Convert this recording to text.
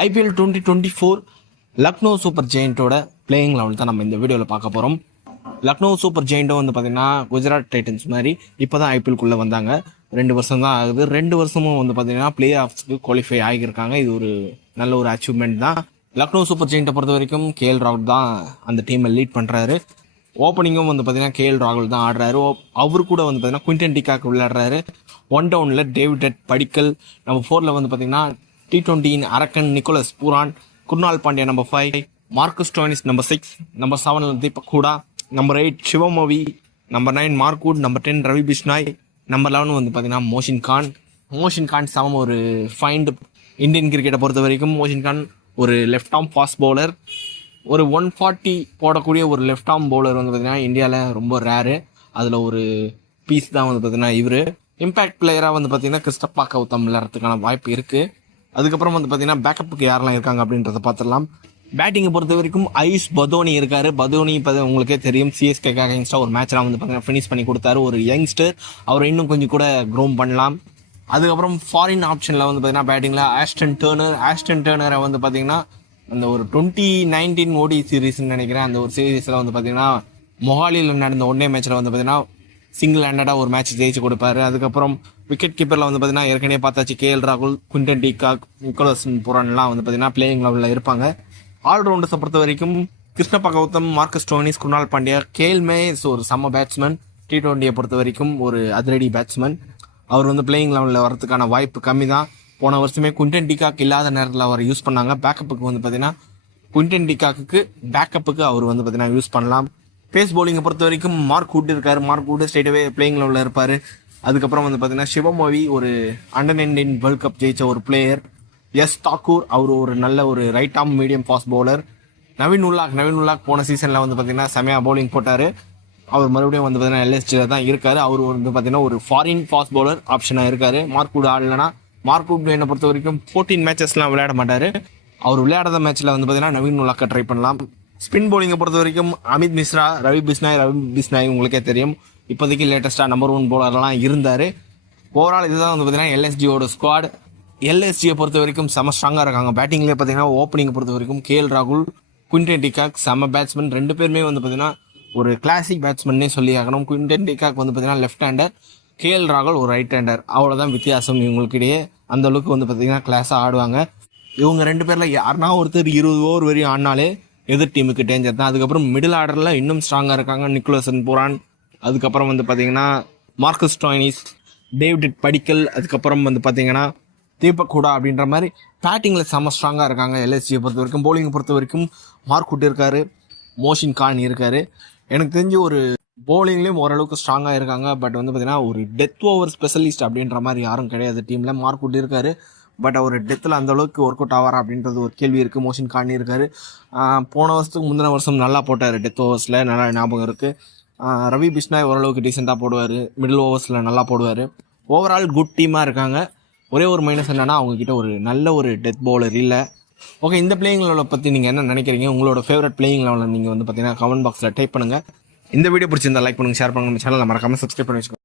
IPL 2024 Lucknow super ஜெயிண்டோட playing eleven தான் நம்ம இந்த வீடியோவில் பார்க்க போகிறோம். லக்னோ சூப்பர் ஜெயிண்டோ வந்து பார்த்தீங்கன்னா குஜராத் டைட்டன்ஸ் மாதிரி இப்போ தான் ஐபிஎல்குள்ளே வந்தாங்க. 2 வருஷம் தான் ஆகுது. 2 வருஷமும் வந்து பார்த்தீங்கன்னா பிளே ஆஃப்ஸ்க்கு குவாலிஃபை ஆகியிருக்காங்க. இது ஒரு நல்ல ஒரு அச்சீவ்மெண்ட் தான். லக்னோ சூப்பர் ஜெயிண்டை பொறுத்த வரைக்கும் KL ராகுல் தான் அந்த டீமை லீட் பண்ணுறாரு. ஓப்பனிங்கும் வந்து பார்த்தீங்கன்னா KL ராகுல் தான் ஆடுறாரு. அவர் கூட வந்து பார்த்தீங்கன்னா குவிண்டன் டிகாக் விளையாடுறாரு. 1 டவுனில் டேவிட் படிக்கல். நம்பர் 4 வந்து பார்த்தீங்கன்னா T20 அரக்கன் Nicholas Pooran, Krunal Pandya number 5, Marcus Stoinis number 6, number 7 Deepak Hooda, number 8 சிவமோவி, number 9 Mark Wood, number 10 Ravi Bishnoi, number 11 வந்து பார்த்தீங்கன்னா மோஷின் கான் சமம் ஒரு ஃபைண்ட். இந்தியன் கிரிக்கெட்டை பொறுத்த வரைக்கும் மோஷின் கான் ஒரு லெஃப்ட் ஆர்ம் ஃபாஸ்ட் பவுலர். ஒரு 140 போடக்கூடிய ஒரு லெஃப்ட் ஆர்ம் பவுலர் வந்து பார்த்தீங்கன்னா இந்தியாவில் ரொம்ப ரேரு. அதில் ஒரு பீஸ் தான் வந்து பார்த்தீங்கன்னா இவர். இம்பேக்ட் பிளேயராக வந்து பார்த்தீங்கன்னா கிறிஸ்டப்பா கௌதம் விளையாடுறதுக்கான வாய்ப்பு இருக்குது. அதுக்கப்புறம் வந்து பார்த்தீங்கன்னா பேக்கப்புக்கு யாரெல்லாம் இருக்காங்க அப்படின்றத பார்த்துடலாம். பேட்டிங்கை பொறுத்த வரைக்கும் ஆயுஷ் பதோனி இருக்காரு. பதோனி இப்போ உங்களுக்கே தெரியும், CSKக்காக யங்ஸ்டர் ஒரு மேட்ச்லாம் வந்து பார்த்தீங்கன்னா ஃபினிஷ் பண்ணி கொடுத்தாரு. ஒரு யங்ஸ்டர், அவரை இன்னும் கொஞ்சம் கூட க்ரோம் பண்ணலாம். அதுக்கப்புறம் ஃபாரின் ஆப்ஷனில் வந்து பார்த்தீங்கன்னா பேட்டிங்கில் ஆஸ்டன் டர்னரை வந்து பார்த்தீங்கன்னா அந்த ஒரு 2019 ODI சீரீஸ்ன்னு நினைக்கிறேன். அந்த ஒரு சீரீஸில் வந்து பார்த்தீங்கன்னா மொஹாலியில் நடந்த ஒன் டே மேட்ச்சில் வந்து பார்த்தீங்கன்னா சிங்கிள் ஹேண்டடாக ஒரு மேட்ச் ஜெயிச்சு கொடுப்பாரு. அதுக்கப்புறம் விக்கெட் கீப்பரில் வந்து பார்த்தீங்கன்னா ஏற்கனவே பார்த்தாச்சு KL ராகுல், குவிண்டன் டிகாக், நிக்கோலஸ் பூரான்லாம் வந்து பார்த்தீங்கன்னா பிளேயிங் லெவலில் இருப்பாங்க. ஆல்ரவுண்டர்ஸை பொறுத்த வரைக்கும் Krishnappa Gowtham, Marcus Stoinis, Krunal Pandya, Kyle Mayers ஒரு செம்ம பேட்ஸ்மேன். T20 பொறுத்த வரைக்கும் ஒரு அதிரடி பேட்ஸ்மேன். அவர் வந்து பிளேயிங் லெவலில் வரதுக்கான வாய்ப்பு கம்மி தான். போன வருஷமே குவிண்டன் டிகாக் இல்லாத நேரத்தில் அவர் யூஸ் பண்ணாங்க. பேக்கப்புக்கு வந்து பார்த்தீங்கன்னா குவிண்டன் டிகாக்கு பேக்கப்புக்கு அவர் வந்து பார்த்தீங்கன்னா யூஸ் பண்ணலாம். பேஸ் பவுலிங்கை பொறுத்த வரைக்கும் மார்க்வுட் இருக்கார். மார்க்வுட் ஸ்ட்ரெயிட்டாகவே பிளேயிங் லெவலில் இருப்பார். அதுக்கப்புறம் வந்து பார்த்தீங்கன்னா சிவமோவி ஒரு அண்டர்-19 வேர்ல்ட் கப் ஜெயிச்ச ஒரு பிளேயர். தாக்கூர் அவர் ஒரு நல்ல ஒரு right arm medium fast bowler. Naveen ul Haq போன சீசனில் வந்து பார்த்தீங்கன்னா செமையாக பவுலிங் போட்டார். அவர் மறுபடியும் வந்து பார்த்தீங்கன்னா LSGல தான் இருக்கார். அவர் வந்து பார்த்தீங்கன்னா ஒரு ஃபாரின் ஃபாஸ்ட் பவுலர் ஆப்ஷனாக இருக்கார். மார்க்வுட் ஆடலைன்னா மார்க்வுட் என்னை பொறுத்த வரைக்கும் 14 மேட்சஸ்லாம் விளையாட மாட்டார். அவர் விளையாடாத மேட்ச்சில் வந்து பார்த்தீங்கன்னா நவீன் உல்லாக்கை ட்ரை பண்ணலாம். ஸ்பின் பவுலிங்கை பொறுத்த வரைக்கும் அமித் மிஸ்ரா, ரவி பிஷ்னாய் உங்களுக்கே தெரியும், இப்போதைக்கு லேட்டஸ்ட்டாக நம்பர் 1 பவுலர்லாம் இருந்தார். ஓவரால் இதுதான் வந்து பார்த்தீங்கன்னா LSGயோட ஸ்குவாட். LSGயை பொறுத்த வரைக்கும் செம ஸ்ட்ராங்காக இருக்காங்க. பேட்டிங்லேயே பார்த்தீங்கன்னா ஓப்பனிங்கை பொறுத்த வரைக்கும் KL ராகுல், குவிண்டன் டிகாக் செம பேட்ஸ்மேன். 2 பேருமே வந்து பார்த்தீங்கன்னா ஒரு கிளாசிக் பேட்ஸ்மேன்னே சொல்லி ஆகணும். குவிண்டன் டிகாக் வந்து பார்த்தீங்கன்னா லெஃப்ட் ஹேண்டர், KL ராகுல் ஒரு ரைட் ஹேண்டர். அவ்வளோதான் வித்தியாசம் இவங்களுக்கிடையே. அந்த அளவுக்கு வந்து பார்த்தீங்கன்னா கிளாஸாக ஆடுவாங்க. இவங்க 2 பேரில் யாருனா ஒருத்தர் 20 ஓவர் வரையும் ஆடினாலே எதிர் டீமுக்கு டேஞ்சர் தான். அதுக்கப்புறம் மிடில் ஆர்டரில் இன்னும் ஸ்ட்ராங்காக இருக்காங்க நிக்கோலஸ் பூரான், அதுக்கப்புறம் வந்து பார்த்தீங்கன்னா மார்க்கஸ் ஸ்டோயினிஸ், டேவிட் படிக்கல், அதுக்கப்புறம் வந்து பார்த்தீங்கன்னா தீபக் ஹூடா அப்படின்ற மாதிரி பேட்டிங்கில் செம்ம ஸ்ட்ராங்காக இருக்காங்க. LSGயை பொறுத்த வரைக்கும் பவுலிங்கை பொறுத்த வரைக்கும் மார்க்வுட் இருக்கார், மோஷின் கான் இருக்கார். எனக்கு தெரிஞ்சு ஒரு பவுலிங்லேயும் ஓரளவுக்கு ஸ்ட்ராங்காக இருக்காங்க. பட் வந்து பார்த்தீங்கன்னா ஒரு டெத் ஓவர் ஸ்பெஷலிஸ்ட் அப்படின்ற மாதிரி யாரும் கிடையாது டீமில். மார்க்வுட் இருக்கார், பட் அவர் டெத்தில் அந்தளவுக்கு ஒர்க் அவுட் ஆவாரா அப்படின்றது ஒரு கேள்வி இருக்குது. மோஷின் கான் இருக்கார். போன வருஷத்துக்கு முந்தின வருஷம் நல்லா போட்டார் டெத் ஓவர்ஸில், நல்லா ஞாபகம் இருக்குது. ரவி பிஷ்னாய் ஓரளவுக்கு டீசெண்டாக போடுவார், மிடில் ஓவர்ஸில் நல்லா போடுவார். ஓவரால் குட் டீமாக இருக்காங்க. ஒரே ஒரு மைனஸ் என்னென்னா அவங்கக்கிட்ட ஒரு நல்ல ஒரு டெத் பவுலர் இல்லை. ஓகே, இந்த பிளேயிங் லெவலை பற்றி நீங்கள் என்ன நினைக்கிறீங்க? உங்களோட ஃபேவரட் பிளேயிங் லெவலில் நீங்கள் வந்து பார்த்தீங்கன்னா கமெண்ட் பாக்ஸில் டைப் பண்ணுங்கள். இந்த வீடியோ பிடிச்சிருந்தா லைக் பண்ணுங்கள், ஷேர் பண்ணுங்கள், நம்ம சேனலை மறக்காமல் சப்ஸ்கிரைப் பண்ணி வச்சுக்கோங்க.